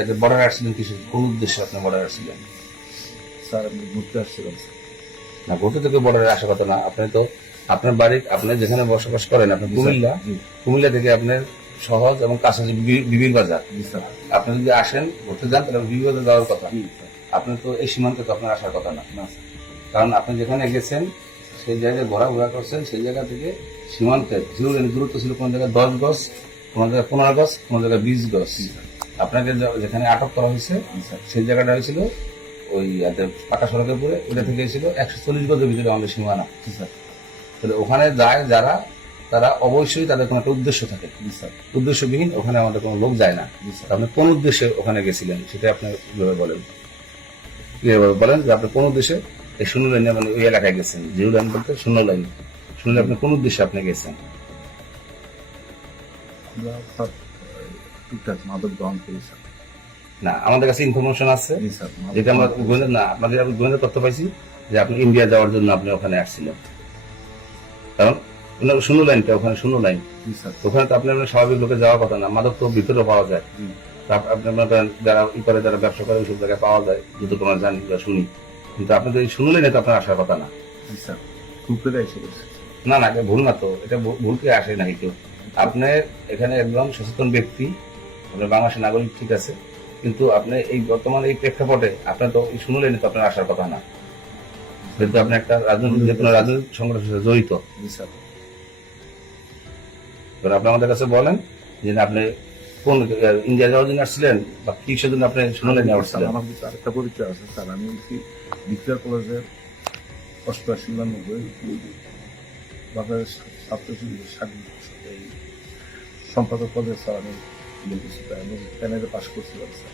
এতে বর্ডার আসছিলেন কিছু কোন উদ্দেশ্যে আপনি বর্ডার আসছিলেন স্যার আমি ঘুরতে আসছিলাম না। ঘুরতে থেকে বর্ডারে কথা না। আপনি তো আপনার বাড়ি আপনি যেখানে বসবাস করেন আপনি কুমিল্লা কুমিল্লা থেকে আপনার সহজ এবং বিবির বাজার। আপনি যদি আসেন ঘুরতে যান তাহলে বিবির বাজার যাওয়ার কথা। আপনি তো এই সীমান্তে তো আপনার আসার কথা না। কারণ আপনি যেখানে গেছেন সেই জায়গায় ঘোরাঘোরা করছেন সেই জায়গা থেকে সীমান্তে জিরো লেন দূরত্ব ছিল কোন জায়গায়? দশ গজ কোন জায়গায় পনেরো গজ কোন জায়গায় বিশ গজ। আপনাকে যেখানে আটক করা হয়েছে সেই জায়গাটা হয়েছিল ওই পাকা সড়কের পরে ওটা থেকে ছিল একশো চল্লিশ গজের ভিতরে আমাদের সীমানা। তাহলে ওখানে যায় যারা তারা অবশ্যই তাদের কোনো একটা উদ্দেশ্য থাকে। উদ্দেশ্যবিহীন ওখানে আমাদের কোনো লোক যায় না। আপনি কোন উদ্দেশ্যে ওখানে গেছিলেন সেটা আপনি কীভাবে বলেন? কীভাবে বলেন যে আপনি কোন উদ্দেশ্যে? এই শূন্য লাইনে মানে ওই এলাকায় গেছেন জিরো লাইন বলতে শূন্য লাইন। শূন্য আপনি কোন উদ্দেশ্যে আপনি গেছেন? টুকটাক মাদক গ্রহণ করি স্যার। না আমাদের কাছে ইনফরমেশন আছে। যেটা আমরা গোয়েন্দা না আপনাদের আমি গোয়েন্দা তথ্য পাইছি যে আপনি ইন্ডিয়া যাওয়ার জন্য আপনি ওখানে আসছিলেন। কারণ ওনার শূন্য লাইনটা ওখানে শূন্য লাইন। ওখানে তো আপনি আপনার স্বাভাবিক লোকে যাওয়ার কথা না মাদক তো ভিতরে পাওয়া যায়। আপনি যারা ই করে যারা ব্যবসা করে ওইসব জায়গায় পাওয়া যায় আমরা জানি বা শুনি। কিন্তু আপনি তো এই শুনলেন তো আপনার আসার কথা না। না না ভুল না তো এটা ভুল- করে আসে নাকি কেউ। আপনি এখানে একদম সচেতন ব্যক্তি আপনার বাংলাদেশের নাগরিক ঠিক আছে কিন্তু আপনি এই বর্তমান এই প্রেক্ষাপটে আপনার তো শুনলেন তো আপনার আসার কথা না। যেহেতু আপনি একটা রাজনৈতিক যে কোনো রাজনৈতিক সংগঠনের সাথে জড়িত। এবার আপনি আমাদের কাছে বলেন যে আপনি কোন ইন্ডিয়া যাওয়ার জন্য আসছিলেন বা জন্য আপনি শুনলেন আসছিলেন? আমার কিন্তু আরেকটা পরিচয় আছে স্যার। আমি কলেজের অষ্টআশি বাংলাদেশ ছাত্র সম্পাদক পদে স্যার আমি বলতেছি তাই আমি প্যানেলে পাশ করছিলাম স্যার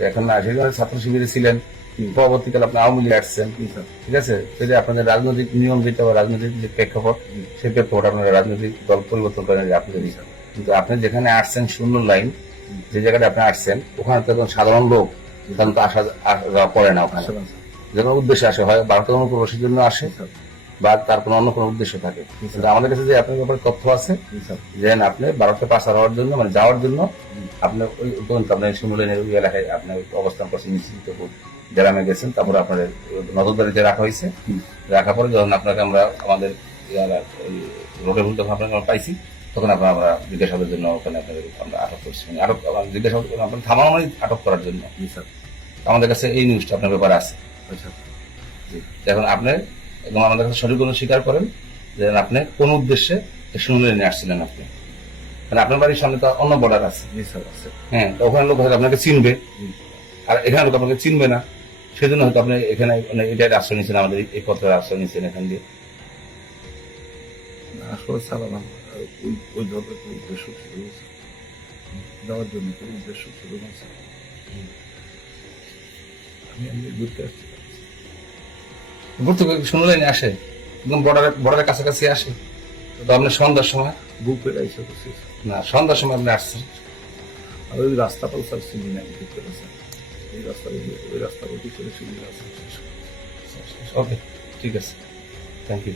এখন আশি ছাত্র শিবিরে ছিলেন হুম। পরবর্তীকালে আপনি আওয়ামী লীগে আসছেন। জি ঠিক আছে? সেটা আপনাদের রাজনৈতিক নিয়ম যেটা বা রাজনৈতিক যে প্রেক্ষাপট। সেই প্রেক্ষাপট আপনারা রাজনৈতিক দল পরিবর্তন করেন আপনাদের কিন্তু আপনি যেখানে আসছেন শূন্য লাইন যে জায়গাটা আপনি আসছেন ওখানে তো একজন সাধারণ লোক তাহলে তো আসা যাওয়া পড়ে না ওখানে। স্যার। উদ্দেশ্যে আসে হয় ভারতের অনুপ্রবেশের জন্য আসে বা তার কোনো অন্য কোনো উদ্দেশ্য থাকে। কিন্তু আমাদের কাছে যে আপনার ব্যাপারে তথ্য আছে জি স্যার। যে আপনি ভারতে পাচার হওয়ার জন্য মানে যাওয়ার জন্য আপনি ওই পর্যন্ত আপনার শিমুলেনের ওই এলাকায় আপনি অবস্থান করছেন নিশ্চিত গ্রামে গেছেন তারপরে আপনাদের নজরদারিতে রাখা হয়েছে রাখার পরে যখন আপনাকে আমরা আমাদের রোডের মধ্যে যখন আপনাকে আমরা পাইছি তখন আপনার আমরা জিজ্ঞাসাবাদের জন্য ওখানে আপনাদের আমরা আটক করছি মানে আটক জিজ্ঞাসাবাদ আপনার থামানো মানে আটক করার জন্য। আমাদের কাছে এই নিউজটা আপনার ব্যাপারে আছে। আচ্ছা। এখন আপনি এবং আমাদের কাছে সঠিক কোনো স্বীকার করেন যে আপনি কোন উদ্দেশ্যে শুনলে নিয়ে আসছিলেন আপনি। মানে আপনার বাড়ির সামনে তো অন্য বর্ডার আছে। হ্যাঁ তো ওখানে লোক হয়তো আপনাকে চিনবে। আর এখানে লোক আপনাকে চিনবে না। সেজন্য হয়তো আপনি এখানে মানে এটার আশ্রয় নিয়েছেন, আমাদের এই পত্রের আশ্রয় নিয়েছেন এখান দিয়ে। আসলে আমার ওই ধরনের কোনো উদ্দেশ্য ছিল যাওয়ার জন্য কোনো উদ্দেশ্য ছিল না আমি এমনি ঘুরতে আসছি ঘুরতে সুন্দর নিয়ে আসে একদম বর্ডারের বর্ডারের কাছাকাছি আসে। তো আপনি সন্ধ্যার সময় বুকের এসে করছি না সন্ধ্যার সময় আপনি আসছেন। আর ওই রাস্তাটাও স্যার চিনি না এই রাস্তা ওই রাস্তা ঠিক করে চিনি ওকে ঠিক আছে। Thank you